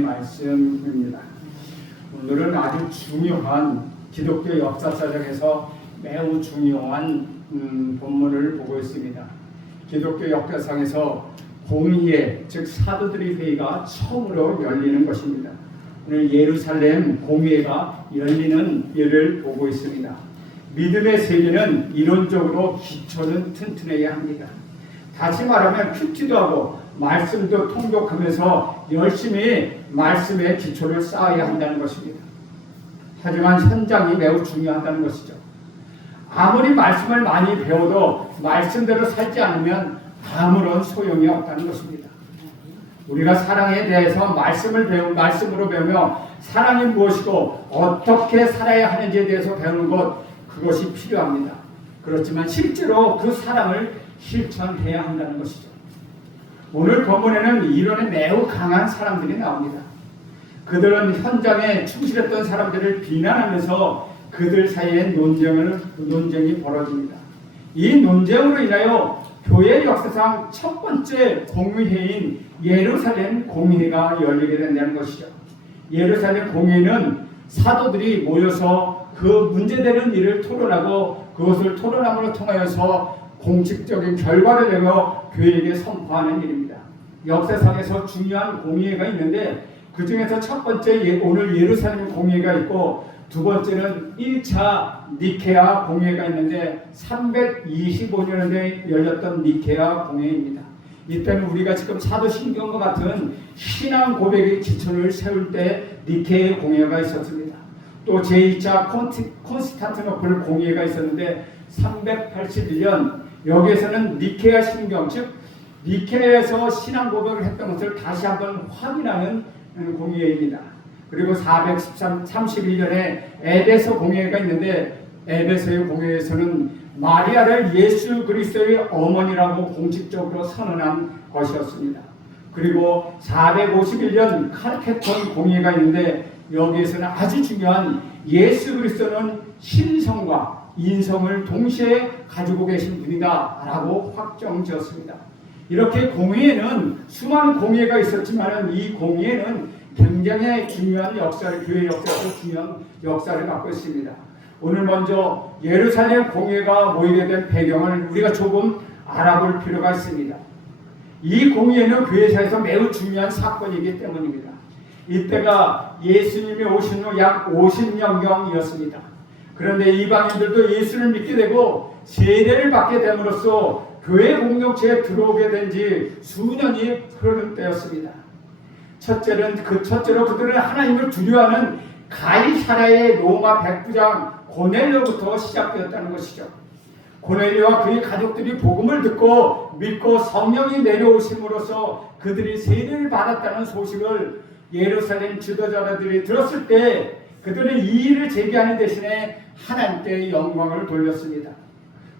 말씀입니다. 오늘은 아주 중요한 기독교 역사사적에서 매우 중요한 본문을 보고 있습니다. 기독교 역사상에서 공의회, 즉 사도들의 회의가 처음으로 열리는 것입니다. 오늘 예루살렘 공의회가 열리는 일을 보고 있습니다. 믿음의 세계는 이론적으로 기초는 튼튼해야 합니다. 다시 말하면 큐티도 하고 말씀도 통독하면서 열심히 말씀의 기초를 쌓아야 한다는 것입니다. 하지만 현장이 매우 중요하다는 것이죠. 아무리 말씀을 많이 배워도 말씀대로 살지 않으면 아무런 소용이 없다는 것입니다. 우리가 사랑에 대해서 말씀으로 배우며 사랑이 무엇이고 어떻게 살아야 하는지에 대해서 배우는 것, 그것이 필요합니다. 그렇지만 실제로 그 사랑을 실천해야 한다는 것이죠. 오늘 본문에는 이론에 매우 강한 사람들이 나옵니다. 그들은 현장에 충실했던 사람들을 비난하면서 그들 사이에 논쟁이 벌어집니다. 이 논쟁으로 인하여 교회 역사상 첫 번째 공의회인 예루살렘 공의회가 열리게 된다는 것이죠. 예루살렘 공의회는 사도들이 모여서 그 문제되는 일을 토론하고 그것을 토론함으로 통하여서 공식적인 결과를 내고 교회에게 선포하는 일입니다. 역사상에서 중요한 공의회가 있는데 그 중에서 첫 번째 오늘 예루살렘 공의회가 있고 두 번째는 1차 니케아 공의회가 있는데 325년에 열렸던 니케아 공의회입니다. 이때는 우리가 지금 사도신경과 같은 신앙 고백의 기초를 세울 때 니케아 공의회가 있었습니다. 또 제2차 콘스탄티노플 공의회가 있었는데 381년 여기에서는 니케아 신경, 즉 니케아에서 신앙 고백을 했던 것을 다시 한번 확인하는 공의회입니다. 그리고 431년에 에베소 공의회가 있는데 에베소의 공의회에서는 마리아를 예수 그리스도의 어머니라고 공식적으로 선언한 것이었습니다. 그리고 451년 칼케톤 공의회가 있는데 여기에서는 아주 중요한 예수 그리스도는 신성과 인성을 동시에 가지고 계신 분이다 라고 확정지었습니다. 이렇게 공의회는 수많은 공의회가 있었지만 이 공의회는 굉장히 중요한 역사를, 교회 역사에서 중요한 역사를 갖고 있습니다. 오늘 먼저 예루살렘 공의회가 모이게 된 배경을 우리가 조금 알아볼 필요가 있습니다. 이 공의회는 교회사에서 매우 중요한 사건이기 때문입니다. 이때가 예수님이 오신 후 약 50년경이었습니다. 그런데 이방인들도 예수를 믿게 되고 세례를 받게 됨으로써 교회 공동체에 들어오게 된 지 수년이 흐르는 때였습니다. 첫째로 그들은 하나님을 두려워하는 가이사랴의 로마 백부장 고넬료부터 시작되었다는 것이죠. 고넬료와 그의 가족들이 복음을 듣고 믿고 성령이 내려오심으로써 그들이 세례를 받았다는 소식을 예루살렘 지도자들이 들었을 때 그들은 이 일을 제기하는 대신에 하나님께 영광을 돌렸습니다.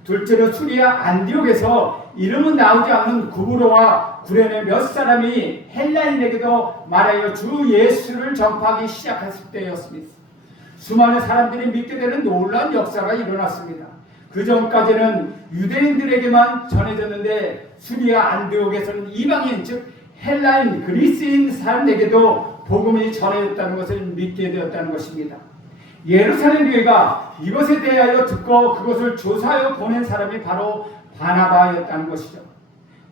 둘째로 수리아 안디옥에서 이름은 나오지 않는 구브로와 구레네 몇 사람이 헬라인에게도 말하여 주 예수를 전파하기 시작했을 때였습니다. 수많은 사람들이 믿게 되는 놀라운 역사가 일어났습니다. 그 전까지는 유대인들에게만 전해졌는데 수리아 안디옥에서는 이방인, 즉 헬라인, 그리스인 사람에게도 복음이 전해졌다는 것을 믿게 되었다는 것입니다. 예루살렘 교회가 이것에 대하여 듣고 그것을 조사하여 보낸 사람이 바로 바나바였다는 것이죠.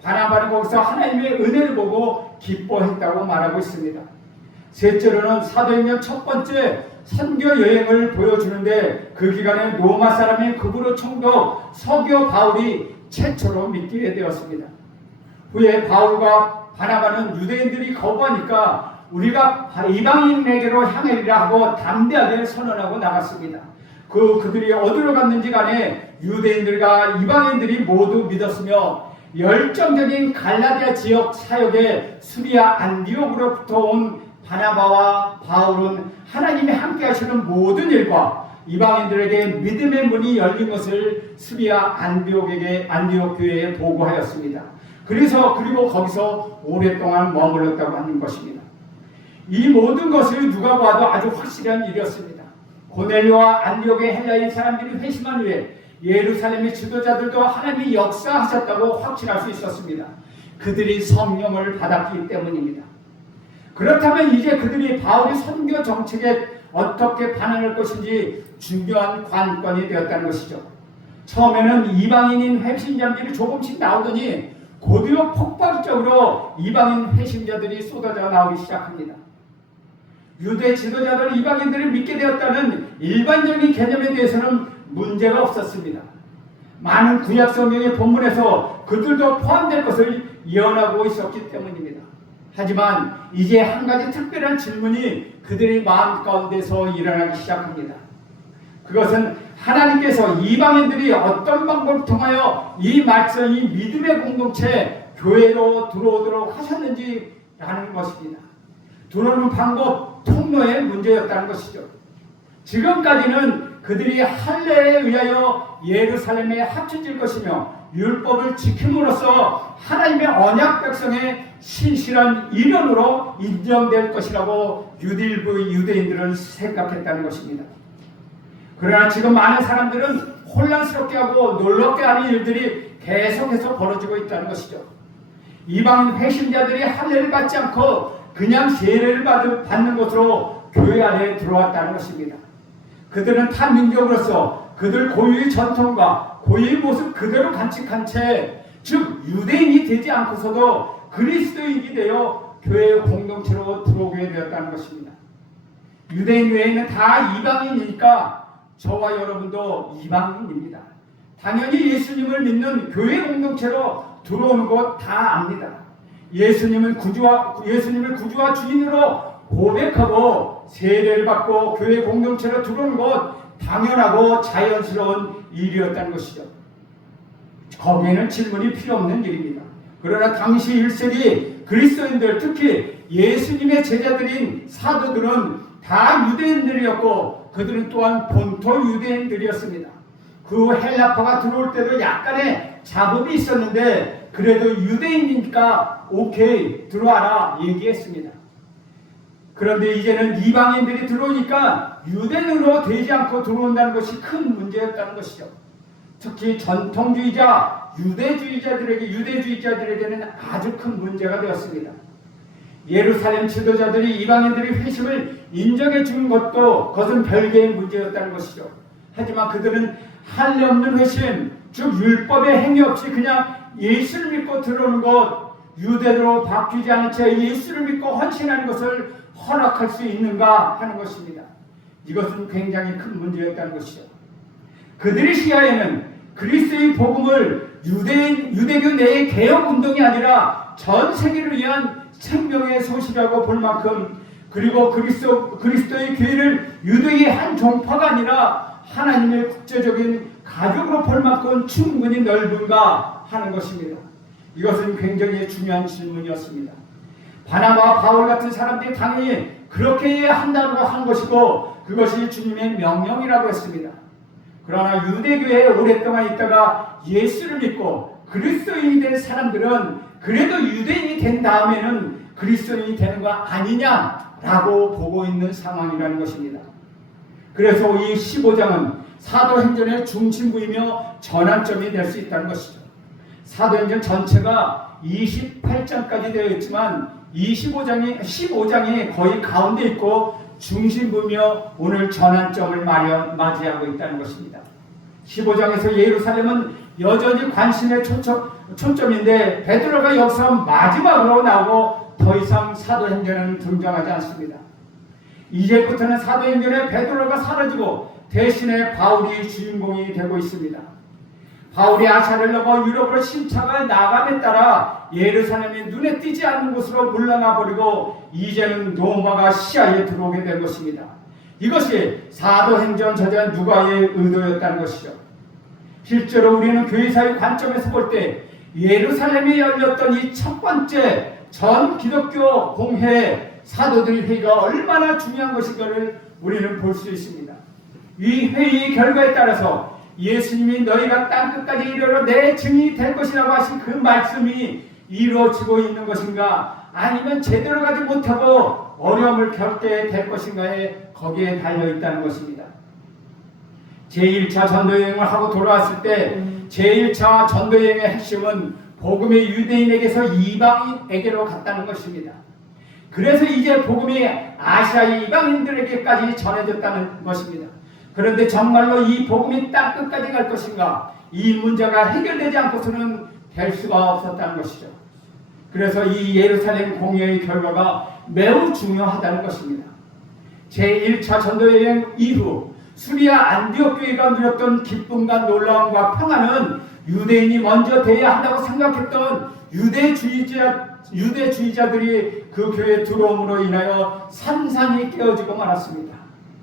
바나바는 거기서 하나님의 은혜를 보고 기뻐했다고 말하고 있습니다. 셋째로는 사도행전 첫 번째 선교 여행을 보여주는데 그 기간에 로마 사람인 구브로 총독 서기오 바울이 최초로 믿게 되었습니다. 후에 바울과 바나바는 유대인들이 거부하니까 우리가 이방인에게로 향하리라 하고 담대하게 선언하고 나갔습니다. 그들이 어디로 갔는지 간에 유대인들과 이방인들이 모두 믿었으며 열정적인 갈라디아 지역 사역에 수리아 안디옥으로부터 온 바나바와 바울은 하나님이 함께 하시는 모든 일과 이방인들에게 믿음의 문이 열린 것을 수리아 안디옥 교회에 보고하였습니다. 그리고 거기서 오랫동안 머물렀다고 하는 것입니다. 이 모든 것을 누가 봐도 아주 확실한 일이었습니다. 고넬료와 안디옥의 헬라인 사람들이 회심한 후에 예루살렘의 지도자들도 하나님이 역사하셨다고 확신할 수 있었습니다. 그들이 성령을 받았기 때문입니다. 그렇다면 이제 그들이 바울의 선교 정책에 어떻게 반응할 것인지 중요한 관건이 되었다는 것이죠. 처음에는 이방인인 회심자들이 조금씩 나오더니 곧이어 폭발적으로 이방인 회심자들이 쏟아져 나오기 시작합니다. 유대 지도자들은 이방인들을 믿게 되었다는 일반적인 개념에 대해서는 문제가 없었습니다. 많은 구약 성경의 본문에서 그들도 포함될 것을 예언하고 있었기 때문입니다. 하지만 이제 한 가지 특별한 질문이 그들의 마음 가운데서 일어나기 시작합니다. 그것은 하나님께서 이방인들이 어떤 방법을 통하여 이 말씀이 믿음의 공동체 교회로 들어오도록 하셨는지 라는 것입니다. 들어오는 방법, 통로의 문제였다는 것이죠. 지금까지는 그들이 할례에 의하여 예루살렘에 합쳐질 것이며 율법을 지킴으로써 하나님의 언약 백성의 신실한 일원으로 인정될 것이라고 일부 유대인들은 생각했다는 것입니다. 그러나 지금 많은 사람들은 혼란스럽게 하고 놀랍게 하는 일들이 계속해서 벌어지고 있다는 것이죠. 이방인 회심자들이 할례를 받지 않고 그냥 세례를 받는 것으로 교회 안에 들어왔다는 것입니다. 그들은 타 민족으로서 그들 고유의 전통과 고유의 모습 그대로 간직한 채, 즉 유대인이 되지 않고서도 그리스도인이 되어 교회 공동체로 들어오게 되었다는 것입니다. 유대인 외에는 다 이방인이니까 저와 여러분도 이방인입니다. 당연히 예수님을 믿는 교회 공동체로 들어오는 것 다 압니다. 예수님을 구주와 주인으로 고백하고 세례를 받고 교회 공동체로 들어오는 것 당연하고 자연스러운 일이었다는 것이죠. 거기에는 질문이 필요 없는 일입니다. 그러나 당시 1세기 그리스도인들, 특히 예수님의 제자들인 사도들은 다 유대인들이었고 그들은 또한 본토 유대인들이었습니다. 그 헬라파가 들어올 때도 약간의 잡음이 있었는데 그래도 유대인이니까 오케이 들어와라 얘기했습니다. 그런데 이제는 이방인들이 들어오니까 유대인으로 되지 않고 들어온다는 것이 큰 문제였다는 것이죠. 특히 전통주의자, 유대주의자들에게는 아주 큰 문제가 되었습니다. 예루살렘 지도자들이 이방인들의 회심을 인정해 준 것도 그것은 별개의 문제였다는 것이죠. 하지만 그들은 할례 없는 회심, 즉 율법의 행위 없이 그냥 예수를 믿고 들어오는 것, 유대로 바뀌지 않은 채 예수를 믿고 헌신하는 것을 허락할 수 있는가 하는 것입니다. 이것은 굉장히 큰 문제였다는 것이죠. 그들의 시야에는 그리스도의 복음을 유대교 내의 개혁운동이 아니라 전 세계를 위한 생명의 소식이라고 볼 만큼, 그리고 그리스도의 교회를 유대의 한 종파가 아니라 하나님의 국제적인 가족으로 볼 만큼 충분히 넓은가 하는 것입니다. 이것은 굉장히 중요한 질문이었습니다. 바나바와 바울 같은 사람들이 당연히 그렇게 해야 한다고 한 것이고 그것이 주님의 명령이라고 했습니다. 그러나 유대교회에 오랫동안 있다가 예수를 믿고 그리스도인이 된 사람들은 그래도 유대인이 된 다음에는 그리스도인이 되는 거 아니냐라고 보고 있는 상황이라는 것입니다. 그래서 이 15장은 사도행전의 중심부이며 전환점이 될 수 있다는 것이죠. 사도행전 전체가 28장까지 되어 있지만 15장이 거의 가운데 있고 중심부며 오늘 전환점을 맞이하고 있다는 것입니다. 15장에서 예루살렘은 여전히 관심의 초점인데 베드로가 여기서 마지막으로 나오고 더 이상 사도행전은 등장하지 않습니다. 이제부터는 사도행전에 베드로가 사라지고 대신에 바울이 주인공이 되고 있습니다. 바울이 아시아를 넘어 유럽으로 심차가 나감에 따라 예루살렘이 눈에 띄지 않는 곳으로 물러나 버리고 이제는 로마가 시야에 들어오게 된 것입니다. 이것이 사도행전 저자 누가의 의도였다는 것이죠. 실제로 우리는 교회사의 관점에서 볼 때 예루살렘에 열렸던 이 첫 번째 전 기독교 공회 사도들의 회의가 얼마나 중요한 것인가를 우리는 볼 수 있습니다. 이 회의의 결과에 따라서 예수님이 너희가 땅끝까지 이르러 내 증인이 될 것이라고 하신 그 말씀이 이루어지고 있는 것인가, 아니면 제대로 가지 못하고 어려움을 겪게 될 것인가에 거기에 달려있다는 것입니다. 제1차 전도여행을 하고 돌아왔을 때 제1차 전도여행의 핵심은 복음의 유대인에게서 이방인에게로 갔다는 것입니다. 그래서 이제 복음이 아시아의 이방인들에게까지 전해졌다는 것입니다. 그런데 정말로 이 복음이 땅 끝까지 갈 것인가? 이 문제가 해결되지 않고서는 될 수가 없었다는 것이죠. 그래서 이 예루살렘 공예의 결과가 매우 중요하다는 것입니다. 제1차 전도여행 이후 수리아 안디옥 교회가 누렸던 기쁨과 놀라움과 평안은 유대인이 먼저 돼야 한다고 생각했던 유대주의자들이 그 교회에 들어옴으로 인하여 산산이 깨어지고 말았습니다.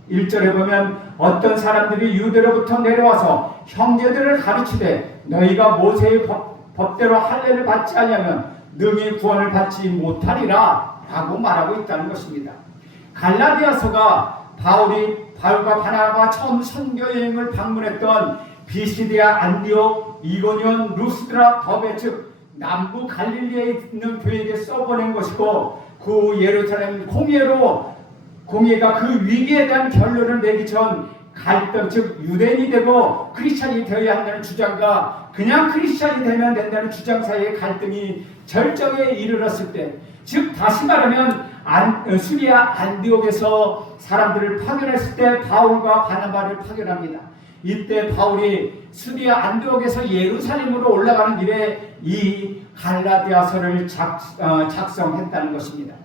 1절에 보면 어떤 사람들이 유대로부터 내려와서 형제들을 가르치되 너희가 모세의 법대로 할례를 받지 않으면 능히 구원을 받지 못하리라 라고 말하고 있다는 것입니다. 갈라디아서가 바울과 바나바가 처음 선교여행을 방문했던 비시디아 안디옥, 이고니온, 루스드라, 더베 즉 남부 갈릴리에 있는 교회에게 써보낸 것이고 그 예루살렘 공예가 그 위기에 대한 결론을 내기 전 갈등 즉 유대인이 되고 크리스찬이 되어야 한다는 주장과 그냥 크리스찬이 되면 된다는 주장 사이의 갈등이 절정에 이르렀을 때 즉 다시 말하면 수리아 안디옥에서 사람들을 파견했을 때 바울과 바나바를 파견합니다. 이때 바울이 수리아 안디옥에서 예루살렘으로 올라가는 길에 이 갈라디아서를 작성했다는 것입니다.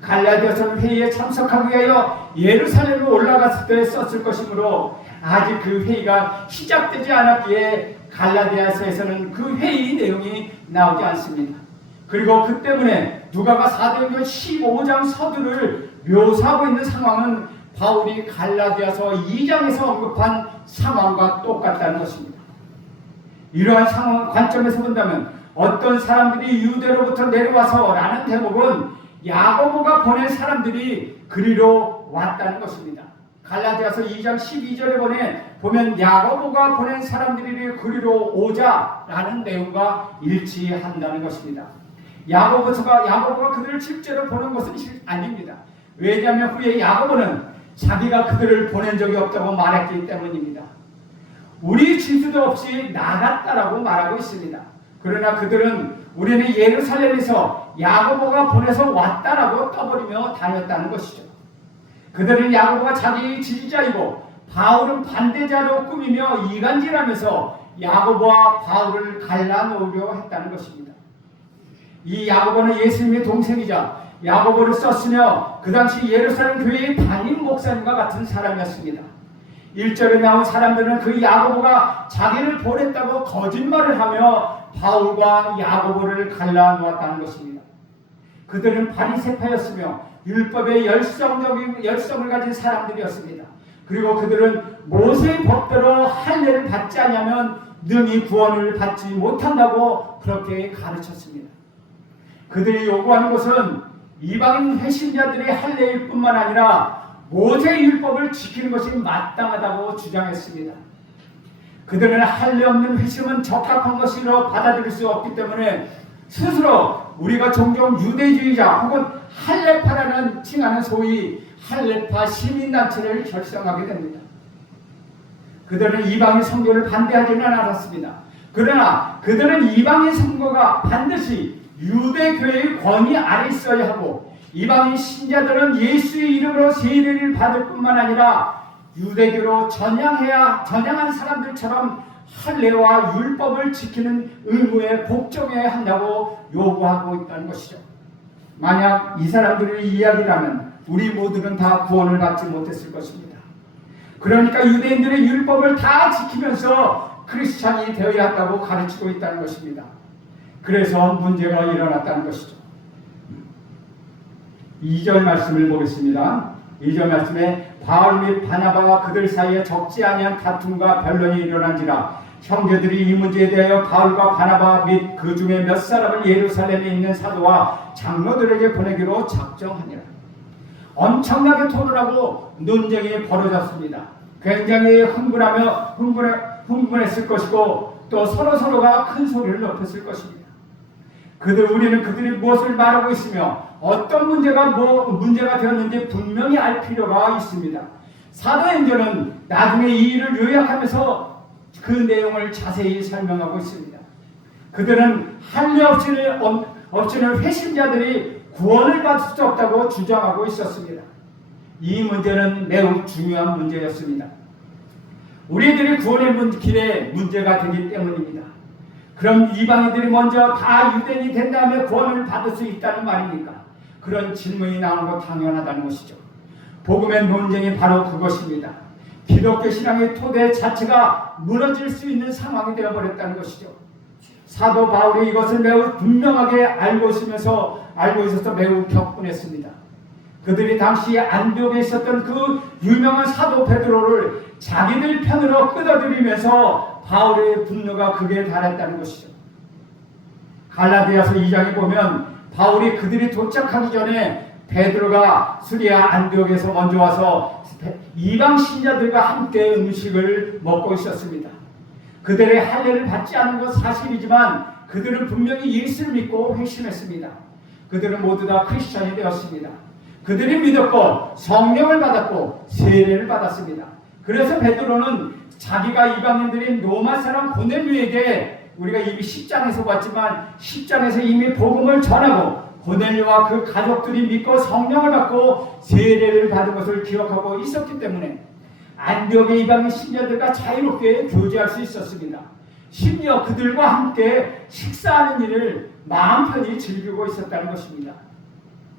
갈라디아서는 회의에 참석하기 위하여 예루살렘으로 올라갔을 때 썼을 것이므로 아직 그 회의가 시작되지 않았기에 갈라디아서에서는 그 회의 내용이 나오지 않습니다. 그리고 그 때문에 누가가 사도행전 15장 서두를 묘사하고 있는 상황은 바울이 갈라디아서 2장에서 언급한 상황과 똑같다는 것입니다. 이러한 상황 관점에서 본다면 어떤 사람들이 유대로부터 내려와서 라는 대목은 야고보가 보낸 사람들이 그리로 왔다는 것입니다. 갈라디아서 2장 12절에 보면 야고보가 보낸 사람들이 그리로 오자라는 내용과 일치한다는 것입니다. 야고보가 그들을 실제로 보낸 것은 아닙니다. 왜냐하면 후에 야고보는 자기가 그들을 보낸 적이 없다고 말했기 때문입니다. 우리 진수도 없이 나갔다라고 말하고 있습니다. 그러나 그들은 우리는 예루살렘에서 야고보가 보내서 왔다라고 떠버리며 다녔다는 것이죠. 그들은 야고보가 자기의 지지자이고 바울은 반대자로 꾸미며 이간질하면서 야고보와 바울을 갈라놓으려 했다는 것입니다. 이 야고보는 예수님의 동생이자 야고보를 썼으며 그 당시 예루살렘 교회의 담임 목사님과 같은 사람이었습니다. 1절에 나온 사람들은 그 야고보가 자기를 보냈다고 거짓말을 하며 바울과 야고보를 갈라놓았다는 것입니다. 그들은 바리새파였으며 율법의 열성을 가진 사람들이었습니다. 그리고 그들은 모세의 법대로 할례를 받지 않으면 능히 구원을 받지 못한다고 그렇게 가르쳤습니다. 그들이 요구하는 것은 이방인 회신자들의 할례일 뿐만 아니라 모세의 율법을 지키는 것이 마땅하다고 주장했습니다. 그들은 할례 없는 회심은 적합한 것으로 받아들일 수 없기 때문에 스스로 우리가 종종 유대주의자 혹은 할례파라는 칭하는 소위 할례파 시민단체를 결성하게 됩니다. 그들은 이방인 선교를 반대하지는 않았습니다. 그러나 그들은 이방인 선교가 반드시 유대교회의 권위 아래 있어야 하고 이방인 신자들은 예수의 이름으로 세례를 받을 뿐만 아니라 유대교로 전향한 사람들처럼 할례와 율법을 지키는 의무에 복종해야 한다고 요구하고 있다는 것이죠. 만약 이 사람들의 이야기라면 우리 모두는 다 구원을 받지 못했을 것입니다. 그러니까 유대인들의 율법을 다 지키면서 크리스찬이 되어야 한다고 가르치고 있다는 것입니다. 그래서 문제가 일어났다는 것이죠. 2절 말씀을 보겠습니다. 2절 말씀에 바울 및 바나바와 그들 사이에 적지 아니한 다툼과 변론이 일어난지라 형제들이 이 문제에 대하여 바울과 바나바 및 그 중에 몇 사람을 예루살렘에 있는 사도와 장로들에게 보내기로 작정하니라. 엄청나게 토론하고 논쟁이 벌어졌습니다. 굉장히 흥분했을 것이고 또 서로가 큰 소리를 높였을 것입니다. 우리는 그들이 무엇을 말하고 있으며 어떤 문제가 되었는지 분명히 알 필요가 있습니다. 사도행전은 나중에 이 일을 요약하면서 그 내용을 자세히 설명하고 있습니다. 그들은 할례 없이는 회신자들이 구원을 받을 수 없다고 주장하고 있었습니다. 이 문제는 매우 중요한 문제였습니다. 우리들이 구원의 길에 문제가 되기 때문입니다. 그럼 이방인들이 먼저 다 유대인이 된 다음에 구원을 받을 수 있다는 말입니까? 그런 질문이 나오는 거 당연하다는 것이죠. 복음의 논쟁이 바로 그것입니다. 기독교 신앙의 토대 자체가 무너질 수 있는 상황이 되어버렸다는 것이죠. 사도 바울이 이것을 매우 분명하게 알고 있어서 매우 격분했습니다. 그들이 당시 안디옥에 있었던 그 유명한 사도 베드로를 자기들 편으로 끌어들이면서 바울의 분노가 극에 달했다는 것이죠. 갈라디아서 2장에 보면 바울이 그들이 도착하기 전에 베드로가 수리아 안디옥에서 먼저 와서 이방 신자들과 함께 음식을 먹고 있었습니다. 그들의 할례를 받지 않은 건 사실이지만 그들은 분명히 예수를 믿고 회심했습니다. 그들은 모두 다 크리스천이 되었습니다. 그들이 믿었고 성령을 받았고 세례를 받았습니다. 그래서 베드로는 자기가 이방인들인 로마 사람 고넬료에게, 우리가 이미 10장에서 봤지만 10장에서 이미 복음을 전하고 고넬료와 그 가족들이 믿고 성령을 받고 세례를 받은 것을 기억하고 있었기 때문에 안디옥의 이방인 신자들과 자유롭게 교제할 수 있었습니다. 심지어 그들과 함께 식사하는 일을 마음 편히 즐기고 있었다는 것입니다.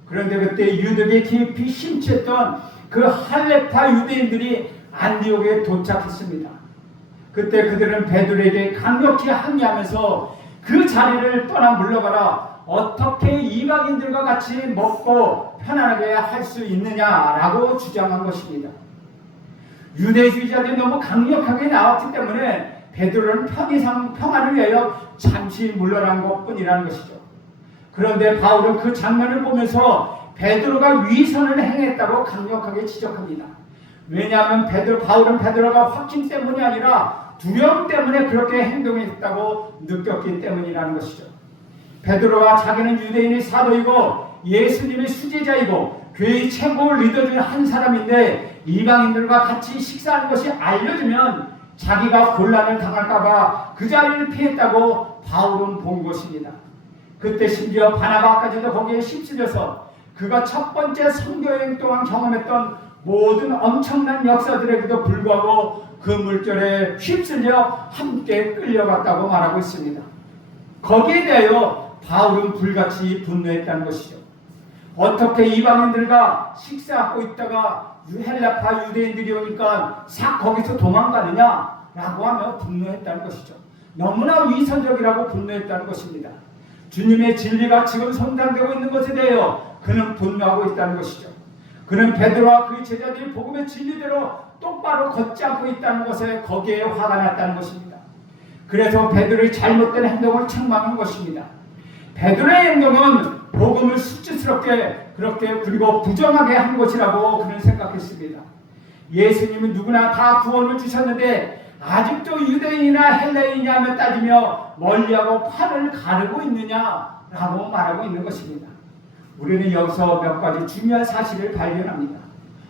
그런데 그때 유대교에 깊이 심취했던 그 할레파 유대인들이 안디옥에 도착했습니다. 그때 그들은 베드로에게 강력히 항의하면서 그 자리를 떠나 물러가라, 어떻게 이방인들과 같이 먹고 편안하게 할 수 있느냐라고 주장한 것입니다. 유대주의자들이 너무 강력하게 나왔기 때문에 베드로는 평안을 위하여 잠시 물러난 것뿐이라는 것이죠. 그런데 바울은 그 장면을 보면서 베드로가 위선을 행했다고 강력하게 지적합니다. 왜냐하면 바울은 베드로가 확신 때문이 아니라 두려움 때문에 그렇게 행동했다고 느꼈기 때문이라는 것이죠. 베드로가 자기는 유대인의 사도이고 예수님의 수제자이고 교회의 최고 리더 중 한 사람인데 이방인들과 같이 식사하는 것이 알려지면 자기가 곤란을 당할까봐 그 자리를 피했다고 바울은 본 것입니다. 그때 심지어 바나바까지도 거기에 휩쓸려서 그가 첫 번째 선교여행 동안 경험했던 모든 엄청난 역사들에게도 불구하고 그 물결에 휩쓸려 함께 끌려갔다고 말하고 있습니다. 거기에 대하여 바울은 불같이 분노했다는 것이죠. 어떻게 이방인들과 식사하고 있다가 헬라파 유대인들이 오니까 싹 거기서 도망가느냐라고 하며 분노했다는 것이죠. 너무나 위선적이라고 분노했다는 것입니다. 주님의 진리가 지금 성장되고 있는 것에 대하여 그는 분노하고 있다는 것이죠. 그는 베드로와 그의 제자들이 복음의 진리대로 똑바로 걷지 않고 있다는 것에 거기에 화가 났다는 것입니다. 그래서 베드로의 잘못된 행동을 책망한 것입니다. 베드로의 행동은 복음을 수치스럽게 그렇게 그리고 부정하게 한 것이라고 그는 생각했습니다. 예수님은 누구나 다 구원을 주셨는데 아직도 유대인이나 헬라인이냐며 따지며 멀리하고 팔을 가르고 있느냐라고 말하고 있는 것입니다. 우리는 여기서 몇 가지 중요한 사실을 발견합니다.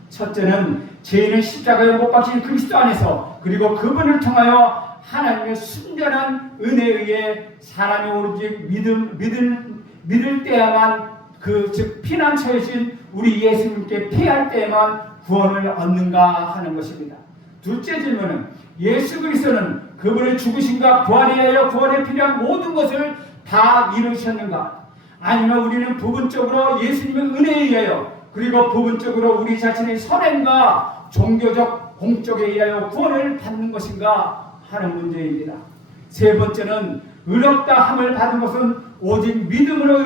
첫째는 죄인은 십자가에 못 박힌 그리스도 안에서 그리고 그분을 통하여 하나님의 순전한 은혜에 의해 사람이 오직 믿을 때야만 즉 피난 처해진 우리 예수님께 피할 때에만 구원을 얻는가 하는 것입니다. 둘째 질문은 예수 그리스도는 그분의 죽으심과 부활에 의하여 구원에 필요한 모든 것을 다 이루셨는가? 아니면 우리는 부분적으로 예수님의 은혜에 의하여 그리고 부분적으로 우리 자신의 선행과 종교적 공적에 의하여 구원을 받는 것인가 하는 문제입니다. 세 번째는 의롭다 함을 받은 것은 오직 믿음으로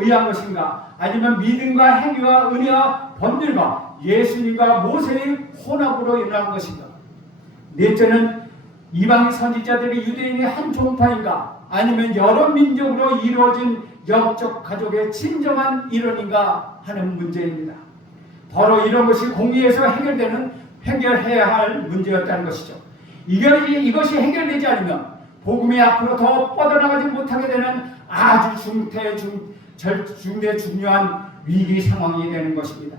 의한 것인가? 아니면 믿음과 행위와 은혜와 법률과 예수님과 모세의 혼합으로 일어난 것인가? 넷째는 이방인 선지자들이 유대인의 한 종파인가? 아니면 여러 민족으로 이루어진 영적 가족의 진정한 일원인가 하는 문제입니다. 바로 이런 것이 공의에서 해결해야 할 문제였다는 것이죠. 이것이 해결되지 않으면 복음이 앞으로 더 뻗어나가지 못하게 되는 아주 중대 중요한 위기 상황이 되는 것입니다.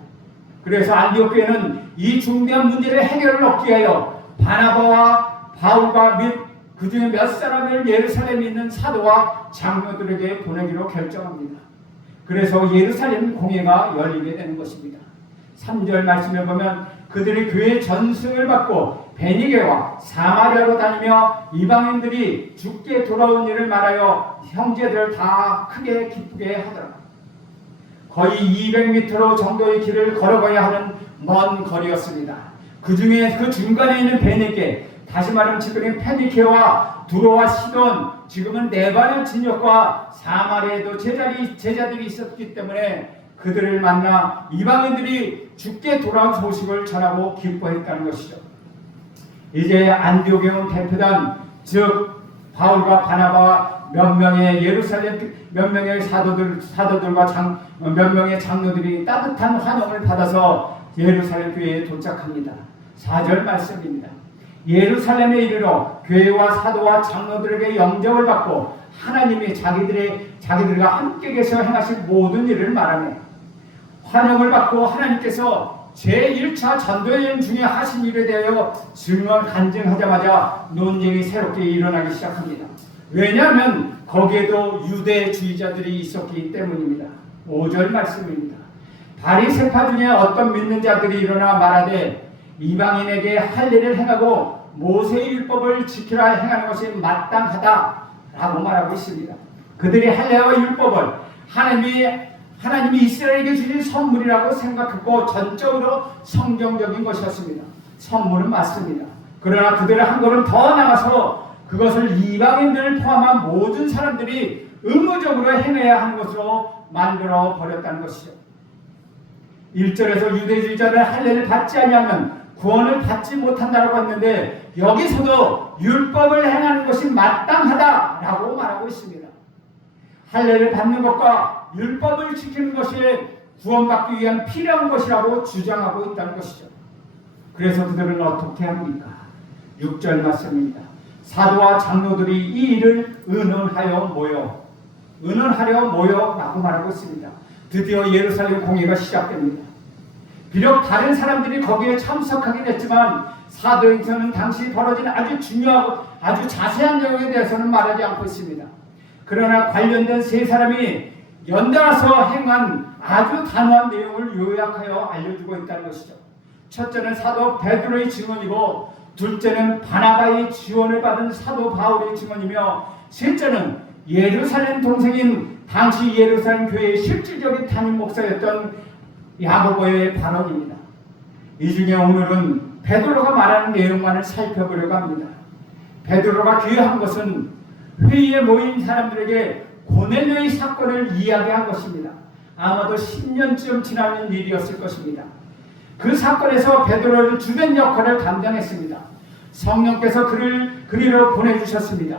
그래서 안디옥 교회는 이 중대한 문제의 해결을 얻기 위하여 바나바와 바울과 및 그 중에 몇 사람을 예루살렘에 있는 사도와 장로들에게 보내기로 결정합니다. 그래서 예루살렘 공회가 열리게 되는 것입니다. 3절 말씀에 보면 그들이 교회 전승을 받고 베니게와 사마리아로 다니며 이방인들이 주께 돌아온 일을 말하여 형제들을 다 크게 기쁘게 하더라. 거의 200m 정도의 길을 걸어가야 하는 먼 거리였습니다. 그 중에 그 중간에 있는 베니게, 다시 말하면 지금은 페니케와 두로와 시돈, 지금은 네바의 진역과 사마리아에도 제자들이 있었기 때문에 그들을 만나 이방인들이 주께 돌아온 소식을 전하고 기뻐했다는 것이죠. 이제 안디옥에 온 대표단, 즉 바울과 바나바와 몇 명의 예루살렘 몇 명의 사도들과 몇 명의 장로들이 따뜻한 환영을 받아서 예루살렘 교회에 도착합니다. 4절 말씀입니다. 예루살렘에 이르러 교회와 사도와 장로들에게 영접을 받고 하나님이 자기들과 함께 계셔 행하실 모든 일을 말하네. 환영을 받고 하나님께서 제1차 전도여행 중에 하신 일에 대하여 간증하자마자 논쟁이 새롭게 일어나기 시작합니다. 왜냐하면 거기에도 유대주의자들이 있었기 때문입니다. 5절 말씀입니다. 바리새파 중에 어떤 믿는 자들이 일어나 말하되 이방인에게 할례를 행하고 모세의 율법을 지키라 행하는 것이 마땅하다라고 말하고 있습니다. 그들이 할례와 율법을 하나님이 이스라엘에게 주신 선물이라고 생각했고 전적으로 성경적인 것이었습니다. 선물은 맞습니다. 그러나 그들은 한 걸음 더 나가서 그것을 이방인들을 포함한 모든 사람들이 의무적으로 행해야 하는 것으로 만들어 버렸다는 것이죠. 1절에서 유대주의자는 할례를 받지 아니하면 구원을 받지 못한다고 했는데 여기서도 율법을 행하는 것이 마땅하다라고 말하고 있습니다. 할례를 받는 것과 율법을 지키는 것이 구원받기 위한 필요한 것이라고 주장하고 있다는 것이죠. 그래서 그들은 어떻게 합니까? 6절 말씀입니다. 사도와 장로들이 이 일을 의논하려 모여라고 말하고 있습니다. 드디어 예루살렘 공회가 시작됩니다. 비록 다른 사람들이 거기에 참석하긴 했지만 사도행전은 당시 벌어진 아주 중요하고 아주 자세한 내용에 대해서는 말하지 않고 있습니다. 그러나 관련된 세 사람이 연달아서 행한 아주 단호한 내용을 요약하여 알려주고 있다는 것이죠. 첫째는 사도 베드로의 증언이고, 둘째는 바나바의 지원을 받은 사도 바울의 증언이며, 셋째는 예루살렘 동생인 당시 예루살렘 교회의 실질적인 담임 목사였던 야고보의 발언입니다. 이 중에 오늘은 베드로가 말하는 내용만을 살펴보려고 합니다. 베드로가 기여한 것은 회의에 모인 사람들에게 고넬료의 사건을 이야기한 것입니다. 아마도 10년쯤 지나는 일이었을 것입니다. 그 사건에서 베드로를 주된 역할을 감당했습니다. 성령께서 그리로 보내주셨습니다.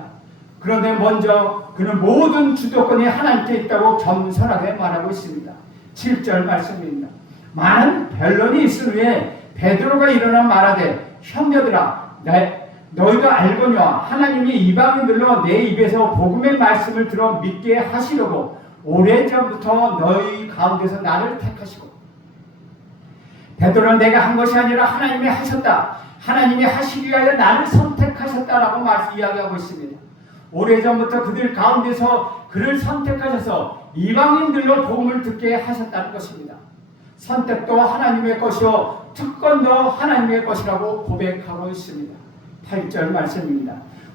그런데 먼저 그는 모든 주도권이 하나님께 있다고 겸손하게 말하고 있습니다. 7절 말씀입니다. 많은 변론이 있은 후에 베드로가 일어나 말하되 형제들아 너희가 알거니와 하나님이 이방인들로 내 입에서 복음의 말씀을 들어 믿게 하시려고 오래전부터 너희 가운데서 나를 택하시고, 베드로는 내가 한 것이 아니라 하나님이 하셨다, 하나님이 하시기 위하여 나를 선택하셨다라고 이야기하고 있습니다. 오래전부터 그들 가운데서 그를 선택하셔서 이방인들로 복음을 듣게 하셨다는 것입니다. 선택도 하나님의 것이요 특권도 하나님의 것이라고 고백하고 있습니다. 8절 말씀입니다.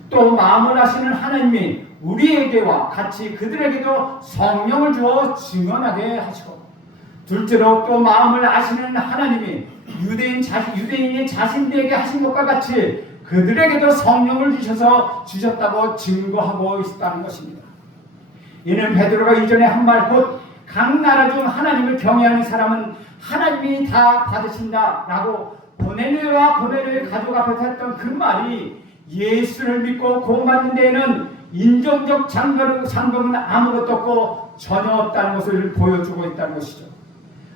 또 마음을 아시는 하나님이 우리에게와 같이 그들에게도 성령을 주어 증언하게 하시고, 둘째로 또 마음을 아시는 하나님이 유대인이 자신들에게 하신 것과 같이 그들에게도 성령을 주셨다고 증거하고 있다는 것입니다. 이는 베드로가 이전에 한 말, 곧 각 나라 중 하나님을 경외하는 사람은 하나님이 다 받으신다라고 고넬료와 고넬료의 가족 앞에서 했던 그 말이 예수를 믿고 구원받는 데에는 인종적 장벽은 아무것도 없고 전혀 없다는 것을 보여주고 있다는 것이죠.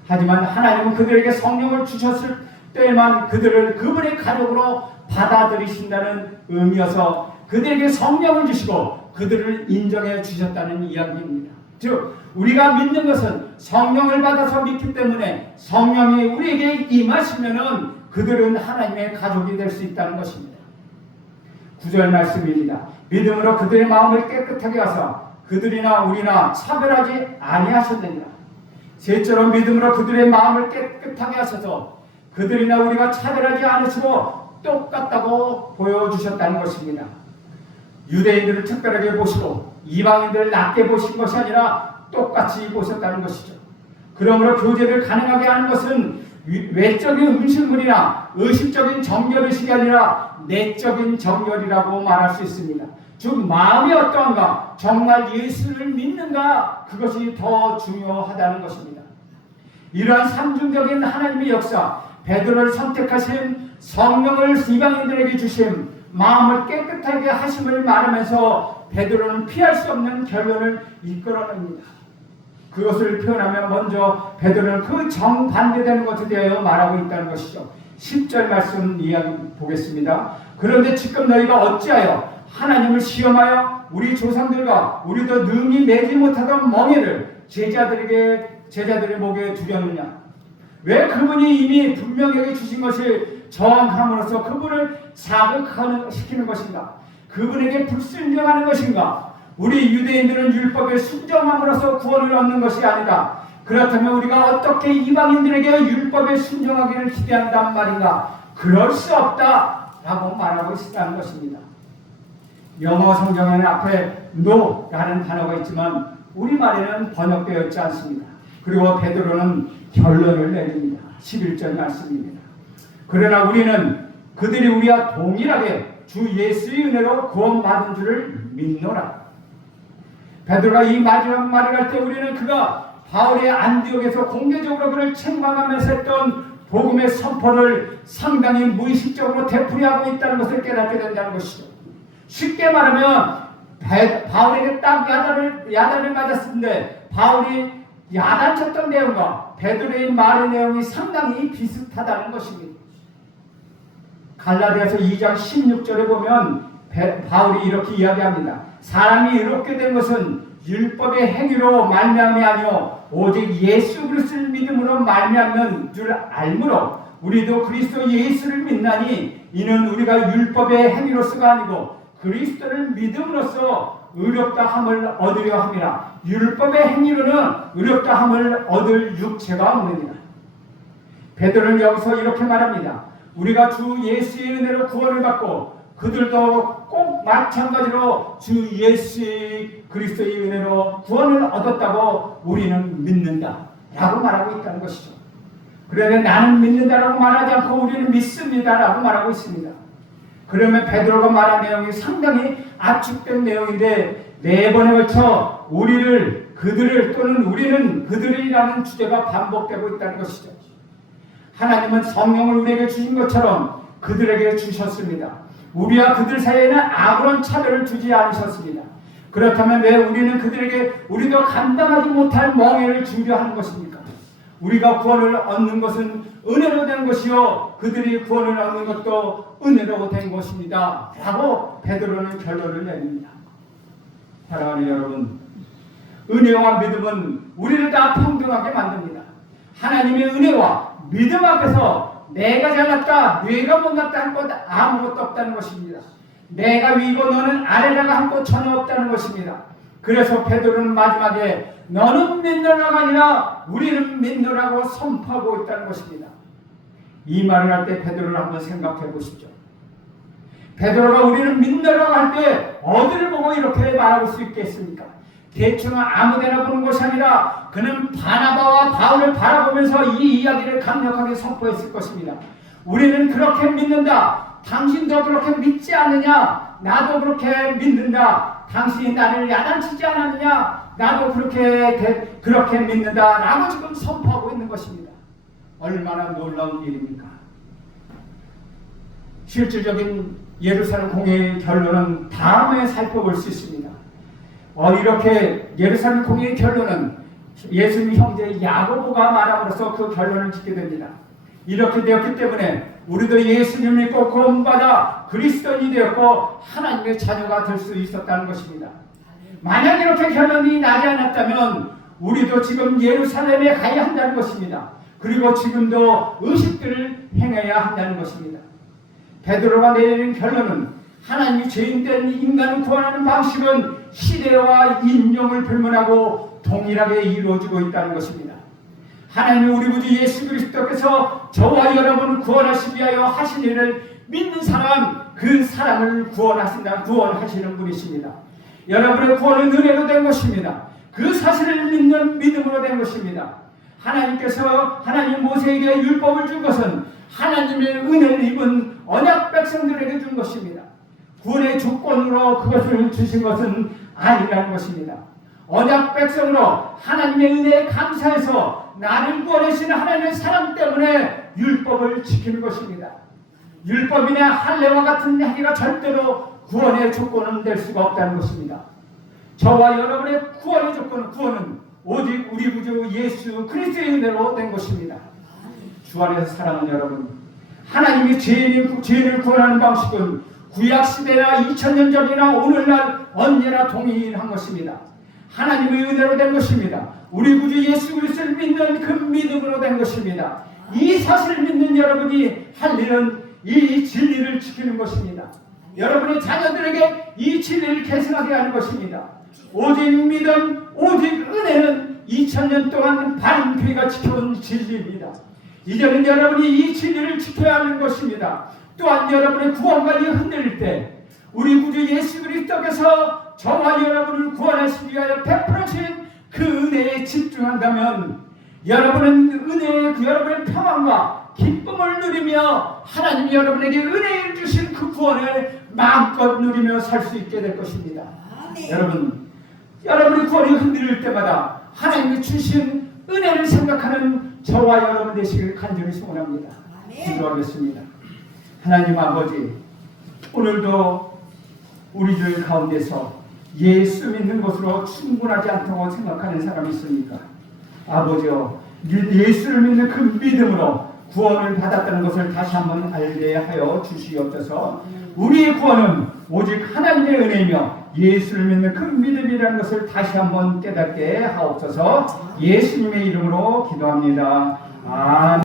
하지만 하나님은 그들에게 성령을 주셨을 때에만 그들을 그분의 가족으로 받아들이신다는 의미여서 그들에게 성령을 주시고 그들을 인정해 주셨다는 이야기입니다. 즉 우리가 믿는 것은 성령을 받아서 믿기 때문에 성령이 우리에게 임하시면은 그들은 하나님의 가족이 될 수 있다는 것입니다. 9절 말씀입니다. 믿음으로 그들의 마음을 깨끗하게 하사 그들이나 우리나 차별하지 아니하셨느니라. 셋째로 믿음으로 그들의 마음을 깨끗하게 하셔서 그들이나 우리가 차별하지 않으시고 똑같다고 보여주셨다는 것입니다. 유대인들을 특별하게 보시고 이방인들을 낮게 보신 것이 아니라 똑같이 보셨다는 것이죠. 그러므로 교제를 가능하게 하는 것은 외적인 음식물이나 의식적인 정결의식이 아니라 내적인 정결이라고 말할 수 있습니다. 즉 마음이 어떠한가, 정말 예수를 믿는가, 그것이 더 중요하다는 것입니다. 이러한 삼중적인 하나님의 역사, 베드로를 선택하신 성령을 이방인들에게 주심, 마음을 깨끗하게 하심을 말하면서 베드로는 피할 수 없는 결론을 이끌어냅니다. 그것을 표현하면 먼저 베드로는 그 정반대되는 것에 대하여 말하고 있다는 것이죠. 10절 말씀 이야기 보겠습니다. 그런데 지금 너희가 어찌하여 하나님을 시험하여 우리 조상들과 우리도 능히 매지 못하던 멍에를 제자들의 목에 두려느냐. 왜 그분이 이미 분명하게 주신 것을 저항함으로써 그분을 자극시키는 것인가? 그분에게 불순종하는 것인가? 우리 유대인들은 율법에 순종함으로써 구원을 얻는 것이 아니다. 그렇다면 우리가 어떻게 이방인들에게 율법에 순종하기를 기대한단 말인가? 그럴 수 없다 라고 말하고 있다는 것입니다. 영어 성경에는 앞에 no라는 단어가 있지만 우리말에는 번역되어 있지 않습니다. 그리고 베드로는 결론을 내립니다. 11절 말씀입니다. 그러나 우리는 그들이 우리와 동일하게 주 예수의 은혜로 구원받은 줄을 믿노라. 베드로가 이 마지막 말을 할 때 우리는 그가 바울의 안디옥에서 공개적으로 그를 책망하면서 했던 복음의 선포를 상당히 무의식적으로 되풀이하고 있다는 것을 깨닫게 된다는 것이죠. 쉽게 말하면 바울에게 딱 야단을 맞았는데 바울이 야단쳤던 내용과 베드로의 말의 내용이 상당히 비슷하다는 것입니다. 갈라디아서 2장 16절에 보면 바울이 이렇게 이야기합니다. 사람이 이롭게 된 것은 율법의 행위로 말미암이 아니요 오직 예수 그리스도를 믿음으로 말미암는 줄 알므로 우리도 그리스도 예수를 믿나니 이는 우리가 율법의 행위로서가 아니고 그리스도를 믿음으로써 의롭다 함을 얻으려 함이라. 율법의 행위로는 의롭다 함을 얻을 육체가 없느니라. 베드로는 여기서 이렇게 말합니다. 우리가 주 예수의 은혜로 구원을 받고 그들도 꼭 마찬가지로 주 예수의 그리스도의 은혜로 구원을 얻었다고 우리는 믿는다 라고 말하고 있다는 것이죠. 그런데 나는 믿는다라고 말하지 않고 우리는 믿습니다라고 말하고 있습니다. 그러면 베드로가 말한 내용이 상당히 압축된 내용인데 네 번에 걸쳐 그들을 또는 우리는 그들이라는 주제가 반복되고 있다는 것이죠. 하나님은 성령을 우리에게 주신 것처럼 그들에게 주셨습니다. 우리와 그들 사이에는 아무런 차별을 두지 않으셨습니다. 그렇다면 왜 우리는 그들에게 우리도 감당하지 못할 멍에를 준비하는 것입니까? 우리가 구원을 얻는 것은 은혜로 된 것이요 그들이 구원을 얻는 것도 은혜로 된 것입니다 라고 베드로는 결론을 내립니다. 사랑하는 여러분, 은혜와 믿음은 우리를 다 평등하게 만듭니다. 하나님의 은혜와 믿음 앞에서 내가 잘났다 내가 못났다는 것 아무것도 없다는 것입니다. 내가 위고 너는 아래라가 한 것 전혀 없다는 것입니다. 그래서 베드로는 마지막에 너는 믿노라가 아니라 우리는 믿노라고 선포하고 있다는 것입니다. 이 말을 할 때 베드로를 한번 생각해 보십시오. 베드로가 우리는 믿노라고 할 때 어디를 보고 이렇게 말할 수 있겠습니까? 대충 아무데나 보는 것이 아니라 그는 바나바와 바울을 바라보면서 이 이야기를 강력하게 선포했을 것입니다. 우리는 그렇게 믿는다. 당신도 그렇게 믿지 않느냐? 나도 그렇게 믿는다. 당신이 나를 야단치지 않았느냐? 나도 그렇게 믿는다 라고 지금 선포하고 있는 것입니다. 얼마나 놀라운 일입니까? 실질적인 예루살렘 공회의 결론은 다음에 살펴볼 수 있습니다. 이렇게 예루살렘 공회의 결론은 예수님 형제 야고보가 말함으로써 그 결론을 짓게 됩니다. 이렇게 되었기 때문에 우리도 예수님을 믿고 구원받아 그리스도인이 되었고 하나님의 자녀가 될 수 있었다는 것입니다. 만약 이렇게 결론이 나지 않았다면 우리도 지금 예루살렘에 가야 한다는 것입니다. 그리고 지금도 의식들을 행해야 한다는 것입니다. 베드로가 내리는 결론은 하나님이 죄인된 인간을 구원하는 방식은 시대와 인종을 불문하고 동일하게 이루어지고 있다는 것입니다. 하나님 우리 구주 예수 그리스도께서 저와 여러분을 구원하시기 위하여 하신 일을 믿는 사람, 그 사람을 구원하시는 분이십니다. 여러분의 구원은 은혜로 된 것입니다. 그 사실을 믿는 믿음으로 된 것입니다. 하나님께서 하나님 모세에게 율법을 준 것은 하나님의 은혜를 입은 언약 백성들에게 준 것입니다. 구원의 조건으로 그것을 주신 것은 아니라는 것입니다. 언약 백성으로 하나님의 은혜에 감사해서 나를 구원하시는 하나님의 사랑 때문에 율법을 지키는 것입니다. 율법이나 할례와 같은 행위가 절대로 구원의 조건은 될 수가 없다는 것입니다. 저와 여러분의 구원의 구원은 오직 우리 구주 예수 그리스도의 은혜로 된 것입니다. 주 안에서 사랑하는 여러분, 하나님이 죄인을 구원하는 방식은 구약시대나 2000년 전이나 오늘날 언제나 동일한 것입니다. 하나님의 은혜로 된 것입니다. 우리 구주 예수 그리스도를 믿는 그 믿음으로 된 것입니다. 이 사실을 믿는 여러분이 할 일은 이 진리를 지키는 것입니다. 여러분의 자녀들에게 이 진리를 계승하게 하는 것입니다. 오직 믿음, 오직 은혜는 2000년 동안 반교회가 지켜온 진리입니다. 이제는 여러분이 이 진리를 지켜야 하는 것입니다. 또한 여러분의 구원관이 흔들릴 때 우리 구주 예수 그리스도께서 저와 여러분을 구원하시기 위하여 베풀어주신 그 은혜에 집중한다면 여러분은 여러분의 평안과 기쁨을 누리며 하나님이 여러분에게 은혜를 주신 그 구원을 마음껏 누리며 살 수 있게 될 것입니다. 여러분의 구원이 흔들릴 때마다 하나님이 주신 은혜를 생각하는 저와 여러분 되시길 간절히 소원합니다. 기도하겠습니다. 하나님 아버지, 오늘도 우리들 가운데서 예수 믿는 것으로 충분하지 않다고 생각하는 사람이 있습니까? 아버지여, 예수를 믿는 그 믿음으로 구원을 받았다는 것을 다시 한번 알게 하여 주시옵소서. 우리의 구원은 오직 하나님의 은혜이며 예수를 믿는 그 믿음이라는 것을 다시 한번 깨닫게 하옵소서. 예수님의 이름으로 기도합니다. 아멘.